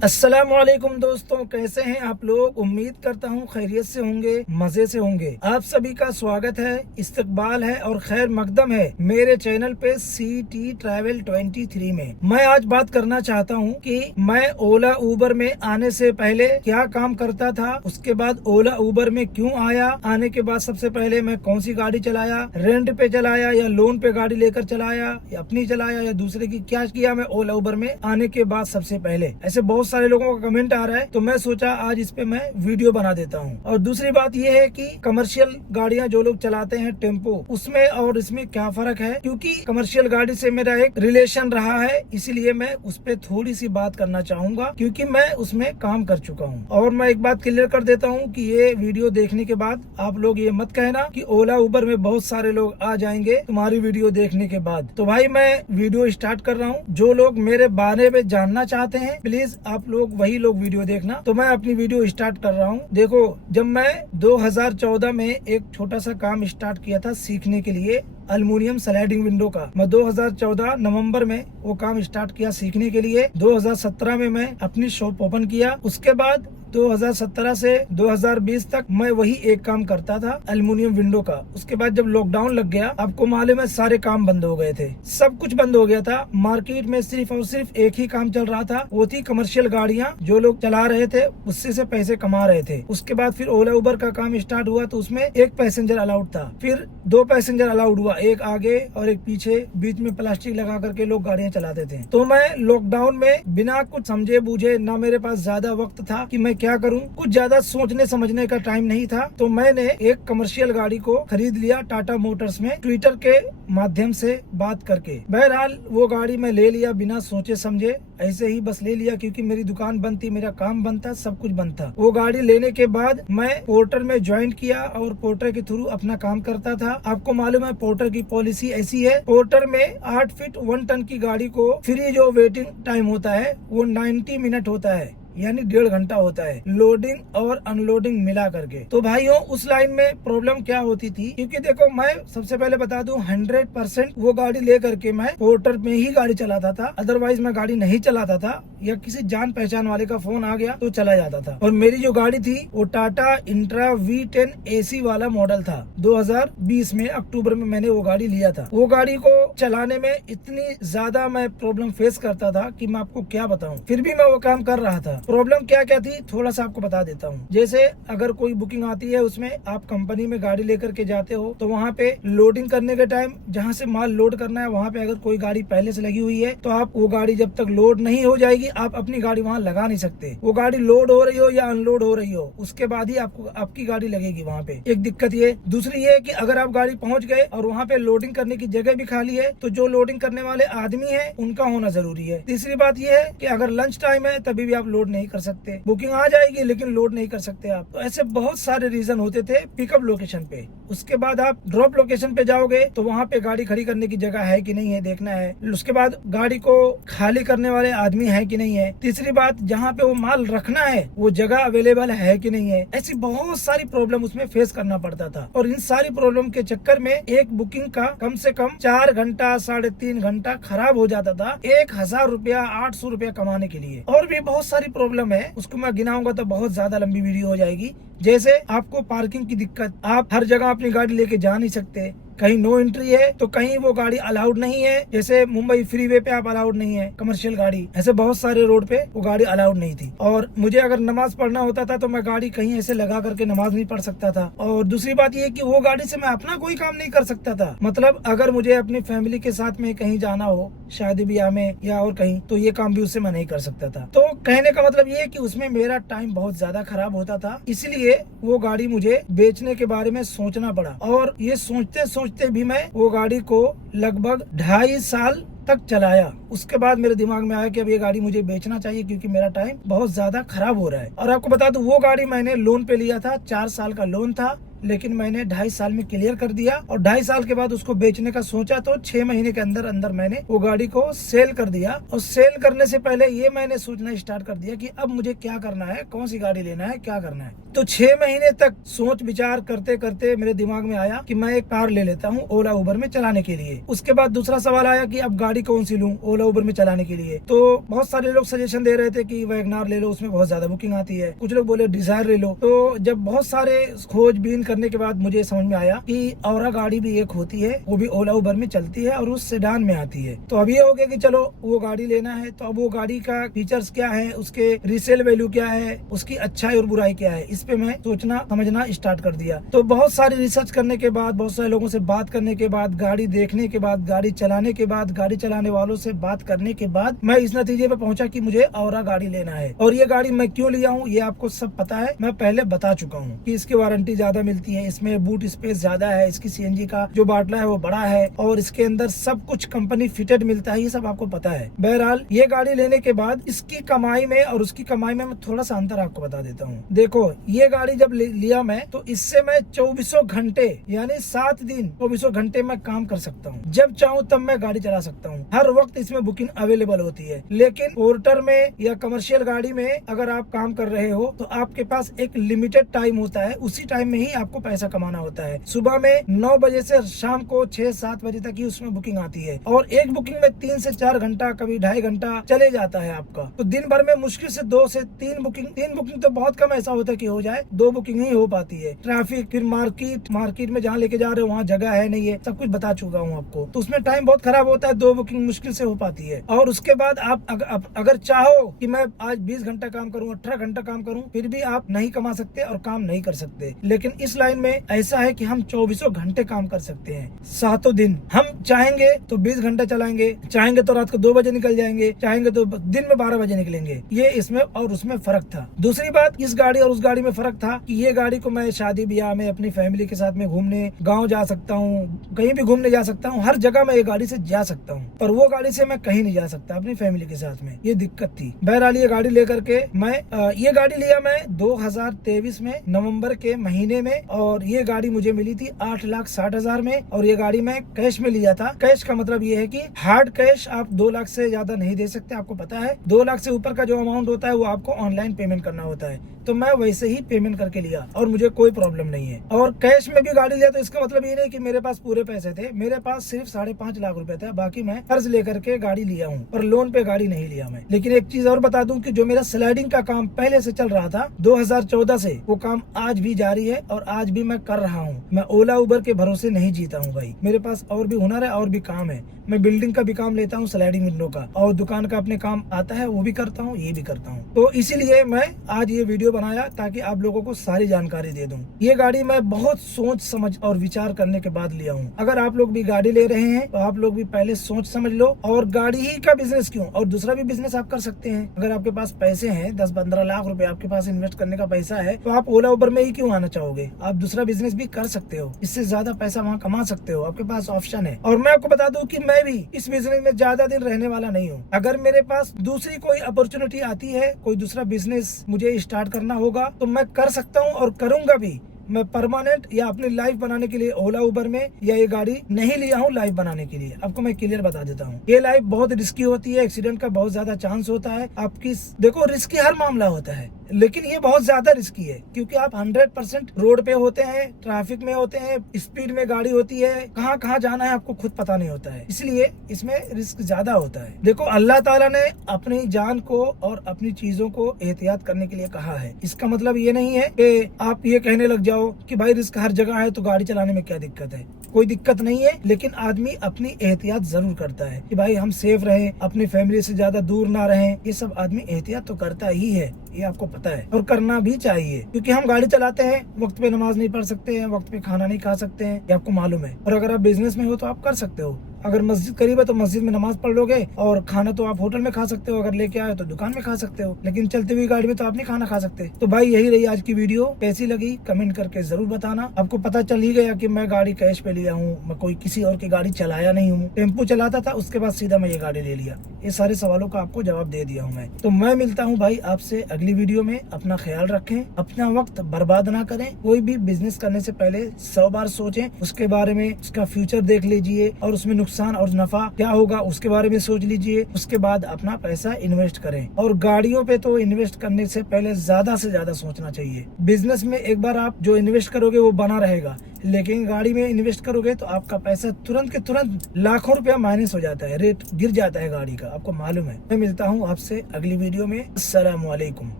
अस्सलामुअलैकुम दोस्तों, कैसे हैं आप लोग। उम्मीद करता हूं खैरियत से होंगे, मजे से होंगे। आप सभी का स्वागत है, इस्तकबाल है और खैर मकदम है मेरे चैनल पे CT ट्रैवल 23 में। मैं आज बात करना चाहता हूं कि मैं ओला उबर में आने से पहले क्या काम करता था, उसके बाद ओला उबर में क्यों आया, आने के बाद सबसे पहले मैं कौन सी गाड़ी चलाया, रेंट पे चलाया या लोन पे गाड़ी लेकर चलाया या अपनी चलाया या दूसरे की, क्या किया मैं ओला उबर में आने के बाद सबसे पहले। ऐसे बहुत सारे लोगों का कमेंट आ रहा है, तो मैं सोचा आज इस पे मैं वीडियो बना देता हूँ। और दूसरी बात यह है कि कमर्शियल गाड़ियाँ जो लोग चलाते हैं टेम्पो, उसमें और इसमें क्या फर्क है, क्योंकि कमर्शियल गाड़ी से मेरा एक रिलेशन रहा है, इसीलिए मैं उस पे थोड़ी सी बात करना चाहूंगा, क्योंकि मैं उसमें काम कर चुका हूँ। और मैं एक बात क्लियर कर देता हूँ कि ये वीडियो देखने के बाद आप लोग ये मत कहना कि ओला उबर में बहुत सारे लोग आ जाएंगे तुम्हारी वीडियो देखने के बाद। तो भाई मैं वीडियो स्टार्ट कर रहा हूँ। जो लोग मेरे बारे में जानना चाहते हैं प्लीज आप लोग वही लोग वीडियो देखना। तो मैं अपनी वीडियो स्टार्ट कर रहा हूँ। देखो, जब मैं 2014 में एक छोटा सा काम स्टार्ट किया था सीखने के लिए, एल्युमिनियम स्लाइडिंग विंडो का, मैं 2014 नवंबर में वो काम स्टार्ट किया सीखने के लिए। 2017 में मैं अपनी शॉप ओपन किया। उसके बाद 2017 से 2020 तक मैं वही एक काम करता था, एल्युमिनियम विंडो का। उसके बाद जब लॉकडाउन लग गया, आपको मालूम है सारे काम बंद हो गए थे, सब कुछ बंद हो गया था। मार्केट में सिर्फ और सिर्फ एक ही काम चल रहा था, वो थी कमर्शियल गाड़ियाँ जो लोग चला रहे थे, उससे से पैसे कमा रहे थे। उसके बाद फिर ओला उबर का काम स्टार्ट हुआ, तो उसमें एक पैसेंजर अलाउड था, फिर 2 पैसेंजर अलाउड हुआ, एक आगे और एक पीछे, बीच में प्लास्टिक लगा करके लोग गाड़ियाँ चलाते थे। तो मैं लॉकडाउन में बिना कुछ समझे बूझे, ना मेरे पास ज्यादा वक्त था कि मैं क्या करूं, कुछ ज्यादा सोचने समझने का टाइम नहीं था, तो मैंने एक कमर्शियल गाड़ी को खरीद लिया टाटा मोटर्स में, ट्विटर के माध्यम से बात करके। बहरहाल वो गाड़ी मैं ले लिया बिना सोचे समझे, ऐसे ही बस ले लिया, क्योंकि मेरी दुकान बंद थी, मेरा काम बंद था, सब कुछ बंद था। वो गाड़ी लेने के बाद मैं पोर्टर में ज्वाइन किया और पोर्टर के थ्रू अपना काम करता था। आपको मालूम है पोर्टर की पॉलिसी ऐसी है, पोर्टर में 8 फीट 1 टन की गाड़ी को फ्री जो वेटिंग टाइम होता है वो 90 मिनट होता है, यानी 1.5 घंटा होता है, लोडिंग और अनलोडिंग मिला करके। तो भाइयों, उस लाइन में प्रॉब्लम क्या होती थी, क्योंकि देखो मैं सबसे पहले बता दूं 100% वो गाड़ी ले करके मैं पोर्टर में ही गाड़ी चलाता था, अदरवाइज मैं गाड़ी नहीं चलाता था, या किसी जान पहचान वाले का फोन आ गया तो चला जाता था। और मेरी जो गाड़ी थी वो टाटा इंट्रा V10 AC वाला मॉडल था। 2020 में अक्टूबर में मैंने वो गाड़ी लिया था। वो गाड़ी को चलाने में इतनी ज्यादा मैं प्रॉब्लम फेस करता था कि मैं आपको क्या बताऊं, फिर भी मैं वो काम कर रहा था। प्रॉब्लम क्या क्या थी थोड़ा सा आपको बता देता हूँ। जैसे अगर कोई बुकिंग आती है, उसमें आप कंपनी में गाड़ी लेकर के जाते हो, तो वहाँ पे लोडिंग करने के टाइम जहाँ से माल लोड करना है, वहाँ पे अगर कोई गाड़ी पहले से लगी हुई है, तो आप वो गाड़ी जब तक लोड नहीं हो जाएगी, आप अपनी गाड़ी वहाँ लगा नहीं सकते। वो गाड़ी लोड हो रही हो या अनलोड हो रही हो, उसके बाद ही आपको आपकी गाड़ी लगेगी वहाँ पे। एक दिक्कत ये। दूसरी ये कि अगर आप गाड़ी पहुँच गए और वहाँ पे लोडिंग करने की जगह भी खाली है, तो जो लोडिंग करने वाले आदमी है उनका होना जरूरी है। तीसरी बात ये है कि अगर लंच टाइम है तभी भी आप लोड नहीं कर सकते, बुकिंग आ जाएगी लेकिन लोड नहीं कर सकते आप। तो ऐसे बहुत सारे रीजन होते थे पिकअप लोकेशन पे। उसके बाद आप ड्रॉप लोकेशन पे जाओगे, तो वहाँ पे गाड़ी खड़ी करने की जगह है कि नहीं है देखना है। उसके बाद गाड़ी को खाली करने वाले आदमी है कि नहीं है। तीसरी बात, जहाँ पे वो माल रखना है वो जगह अवेलेबल है कि नहीं है। ऐसी बहुत सारी प्रॉब्लम उसमें फेस करना पड़ता था, और इन सारी प्रॉब्लम के चक्कर में एक बुकिंग का कम से कम 4 घंटा 3.5 घंटा खराब हो जाता था, 1000 रुपया 800 रुपया कमाने के लिए। और भी बहुत सारी प्रॉब्लम है, उसको मैं गिनाऊंगा तो बहुत ज्यादा लंबी वीडियो हो जाएगी। जैसे आपको पार्किंग की दिक्कत, आप हर जगह अपनी गाड़ी लेके जा नहीं सकते, कहीं नो एंट्री है तो कहीं वो गाड़ी अलाउड नहीं है। जैसे मुंबई फ्रीवे पे आप अलाउड नहीं है कमर्शियल गाड़ी, ऐसे बहुत सारे रोड पे वो गाड़ी अलाउड नहीं थी। और मुझे अगर नमाज पढ़ना होता था तो मैं गाड़ी कहीं ऐसे लगा करके नमाज नहीं पढ़ सकता था। और दूसरी बात ये कि वो गाड़ी से मैं अपना कोई काम नहीं कर सकता था। मतलब अगर मुझे अपनी फैमिली के साथ में कहीं जाना हो, शादी ब्याह में या और कहीं, तो ये काम भी उससे मैं नहीं कर सकता था। तो कहने का मतलब ये कि उसमें मेरा टाइम बहुत ज्यादा खराब होता था, इसलिए वो गाड़ी मुझे बेचने के बारे में सोचना पड़ा। और ये सोचते भी मैं वो गाड़ी को लगभग 2.5 साल तक चलाया। उसके बाद मेरे दिमाग में आया कि अब ये गाड़ी मुझे बेचना चाहिए, क्योंकि मेरा टाइम बहुत ज्यादा खराब हो रहा है। और आपको बता दूं वो गाड़ी मैंने लोन पे लिया था, 4 साल का लोन था, लेकिन मैंने 2.5 साल में क्लियर कर दिया और 2.5 साल के बाद उसको बेचने का सोचा तो 6 महीने के अंदर अंदर मैंने वो गाड़ी को सेल कर दिया। और सेल करने से पहले ये मैंने सोचना स्टार्ट कर दिया कि अब मुझे क्या करना है, कौन सी गाड़ी लेना है, क्या करना है। तो 6 महीने तक सोच विचार करते करते मेरे दिमाग में आया कि मैं एक कार ले लेता हूँ ओला उबर में चलाने के लिए। उसके बाद दूसरा सवाल आया कि अब गाड़ी कौन सी लूँ ओला उबर में चलाने के लिए। तो बहुत सारे लोग सजेशन दे रहे थे कि वैगनार ले लो, उसमें बहुत ज्यादा बुकिंग आती है। कुछ लोग बोले डिजायर ले लो। तो जब बहुत सारे खोजबीन करने के बाद मुझे समझ में आया कि औरा गाड़ी भी एक होती है, वो भी ओला उबर में चलती है और उस सेडान में आती है। तो अब ये हो गया कि चलो वो गाड़ी लेना है, तो अब वो गाड़ी का फीचर्स क्या है, उसके रीसेल वैल्यू क्या है, उसकी अच्छाई और बुराई क्या है, इस पे मैं सोचना समझना स्टार्ट कर दिया। तो बहुत सारी रिसर्च करने के बाद, बहुत सारे लोगों से बात करने के बाद, गाड़ी देखने के बाद, गाड़ी चलाने के बाद, गाड़ी चलाने वालों से बात करने के बाद मैं इस नतीजे पे पहुंचा कि मुझे औरा गाड़ी लेना है। और ये गाड़ी मैं क्यों लिया हूँ ये आपको सब पता है, मैं पहले बता चुका हूँ कि इसकी वारंटी ज्यादा मिलती है, इसमें बूट स्पेस ज्यादा है, इसकी सीएनजी का जो बाटला है वो बड़ा है और इसके अंदर सब कुछ कंपनी फिटेड मिलता है, ये सब आपको पता है। बहरहाल ये गाड़ी लेने के बाद इसकी कमाई में और उसकी कमाई में मैं थोड़ा सा अंतर आपको बता देता हूँ। देखो ये गाड़ी जब लिया मैं, तो इससे मैं 24 घंटे यानी 7 दिन 24 घंटे में काम कर सकता हूँ। जब चाहूँ तब मैं गाड़ी चला सकता हूँ, हर वक्त इसमें बुकिंग अवेलेबल होती है। लेकिन पोर्टर में या कमर्शियल गाड़ी में अगर आप काम कर रहे हो तो आपके पास एक लिमिटेड टाइम होता है, उसी टाइम में ही आपको पैसा कमाना होता है। सुबह में 9 बजे से शाम को 6-7 बजे तक ही उसमें बुकिंग आती है और एक बुकिंग में 3 से 4 घंटा, कभी 2.5 घंटा चले जाता है आपका। तो दिन भर में मुश्किल से 2 से 3 बुकिंग तो बहुत कम ऐसा होता है कि हो जाए, 2 बुकिंग ही हो पाती है। ट्रैफिक, फिर मार्केट में जहाँ लेके जा रहे हो वहाँ जगह है नहीं है, सब कुछ बता चुका हूँ आपको। तो उसमें टाइम बहुत खराब होता है, 2 बुकिंग मुश्किल से हो पाती है। और उसके बाद आप अगर चाहो कि मैं आज 20 घंटा काम करूँ, 18 घंटा काम करूँ, फिर भी आप नहीं कमा सकते और काम नहीं कर सकते। लेकिन इस लाइन में ऐसा है कि हम 24 घंटे काम कर सकते हैं, 7 दिन। हम चाहेंगे तो 20 घंटा चलाएंगे, चाहेंगे तो रात को 2 बजे निकल जाएंगे, चाहेंगे तो दिन में 12 बजे निकलेंगे। ये इसमें और उसमें फर्क था। दूसरी बात, इस गाड़ी और उस गाड़ी में फर्क था कि ये गाड़ी को मैं शादी ब्याह में अपनी फैमिली के साथ में घूमने, गाँव जा सकता हूँ, कहीं भी घूमने जा सकता हूँ, हर जगह मैं ये गाड़ी से जा सकता हूँ। पर वो गाड़ी से मैं कहीं नहीं जा सकता अपनी फैमिली के साथ में, ये दिक्कत थी। बहरहाल ये गाड़ी लेकर के मैं ये गाड़ी लिया मैं 2023 में नवंबर के महीने में, और ये गाड़ी मुझे मिली थी 8,60,000 में। और ये गाड़ी मैं कैश में लिया था। कैश का मतलब ये है कि हार्ड कैश आप 2 लाख से ज्यादा नहीं दे सकते, आपको पता है। 2 लाख से ऊपर का जो अमाउंट होता है वो आपको ऑनलाइन पेमेंट करना होता है। तो मैं वैसे ही पेमेंट करके लिया और मुझे कोई प्रॉब्लम नहीं है। और कैश में भी गाड़ी लिया तो इसका मतलब ये नहीं कि मेरे पास पूरे पैसे थे, मेरे पास सिर्फ 5.5 लाख रुपए थे, बाकी मैं कर्ज लेकर के गाड़ी लिया हूँ, पर लोन पे गाड़ी नहीं लिया मैं। लेकिन एक चीज और बता दूं कि जो मेरा स्लाइडिंग का काम पहले से चल रहा था 2014 से, वो काम आज भी जारी है और आज भी मैं कर रहा हूँ। मैं ओला उबर के भरोसे नहीं जीता हूँ भाई, मेरे पास और भी हुनर है और भी काम है। मैं बिल्डिंग का भी काम लेता हूँ, स्लाइडिंग विंडो का, और दुकान का अपने काम आता है वो भी करता हूँ, ये भी करता हूँ। तो इसीलिए मैं आज ये वीडियो बनाया ताकि आप लोगों को सारी जानकारी दे दूं। ये गाड़ी मैं बहुत सोच समझ और विचार करने के बाद लिया हूँ। अगर आप लोग भी गाड़ी ले रहे हैं तो आप लोग भी पहले सोच समझ लो, और गाड़ी ही का बिजनेस क्यों, और दूसरा भी बिजनेस आप कर सकते हैं। अगर आपके पास पैसे हैं, 10-15 लाख रुपए आपके पास इन्वेस्ट करने का पैसा है, तो आप ओला उबर में ही क्यों आना चाहोगे। आप दूसरा बिजनेस भी कर सकते हो, इससे ज्यादा पैसा वहाँ कमा सकते हो, आपके पास ऑप्शन है। और मैं आपको बता दूं कि मैं भी इस बिजनेस में ज्यादा दिन रहने वाला नहीं हूँ। अगर मेरे पास दूसरी कोई अपॉर्चुनिटी आती है, कोई दूसरा बिजनेस मुझे स्टार्ट करना होगा, तो मैं कर सकता हूँ और करूंगा भी। मैं परमानेंट या अपनी लाइफ बनाने के लिए ओला उबर में या ये गाड़ी नहीं लिया हूँ लाइफ बनाने के लिए। आपको मैं क्लियर बता देता हूँ, ये लाइफ बहुत रिस्की होती है, एक्सीडेंट का बहुत ज्यादा चांस होता है। आपकी देखो रिस्की हर मामला होता है, लेकिन ये बहुत ज्यादा रिस्की है क्योंकि आप 100% रोड पे होते हैं, ट्रैफिक में होते हैं, स्पीड में गाड़ी होती है, कहाँ कहाँ जाना है आपको खुद पता नहीं होता है, इसलिए इसमें रिस्क ज्यादा होता है। देखो अल्लाह ताला ने अपनी जान को और अपनी चीजों को एहतियात करने के लिए कहा है। इसका मतलब ये नहीं है कि आप ये कहने लग जाओ कि भाई रिस्क हर जगह है तो गाड़ी चलाने में क्या दिक्कत है। कोई दिक्कत नहीं है, लेकिन आदमी अपनी एहतियात जरूर करता है कि भाई हम सेफ रहें, अपनी फैमिली से ज्यादा दूर ना रहें। ये सब आदमी एहतियात तो करता ही है, ये आपको पता है, और करना भी चाहिए। क्योंकि हम गाड़ी चलाते हैं, वक्त पे नमाज नहीं पढ़ सकते हैं, वक्त पे खाना नहीं खा सकते हैं, ये आपको मालूम है। और अगर आप बिजनेस में हो तो आप कर सकते हो, अगर मस्जिद करीब है तो मस्जिद में नमाज पढ़ लोगे, और खाना तो आप होटल में खा सकते हो, अगर लेके आए तो दुकान में खा सकते हो, लेकिन चलती हुई गाड़ी में तो आप नहीं खाना खा सकते। तो भाई यही रही आज की वीडियो, कैसी लगी कमेंट करके जरूर बताना। आपको पता चल ही गया कि मैं गाड़ी कैश पे लिया हूँ, मैं कोई किसी और की गाड़ी चलाया नहीं हूँ, टेम्पो चलाता था, उसके बाद सीधा मैं ये गाड़ी ले लिया। ये सारे सवालों का आपको जवाब दे दिया हूँ मैं। तो मैं मिलता हूँ भाई आपसे अगली वीडियो में। अपना ख्याल रखें, अपना वक्त बर्बाद ना करें। कोई भी बिजनेस करने से पहले 100 बार सोचें, उसके बारे में उसका फ्यूचर देख लीजिए, और उसमें नुकसान और नफा क्या होगा उसके बारे में सोच लीजिए। उसके बाद अपना पैसा इन्वेस्ट करें। और गाड़ियों पे तो इन्वेस्ट करने से पहले ज्यादा से ज्यादा सोचना चाहिए। बिजनेस में एक बार आप जो इन्वेस्ट करोगे वो बना रहेगा, लेकिन गाड़ी में इन्वेस्ट करोगे तो आपका पैसा तुरंत के तुरंत लाखों रुपया माइनस हो जाता है, रेट गिर जाता है गाड़ी का, आपको मालूम है। मैं मिलता हूँ आपसे अगली वीडियो में। अस्सलाम वालेकुम।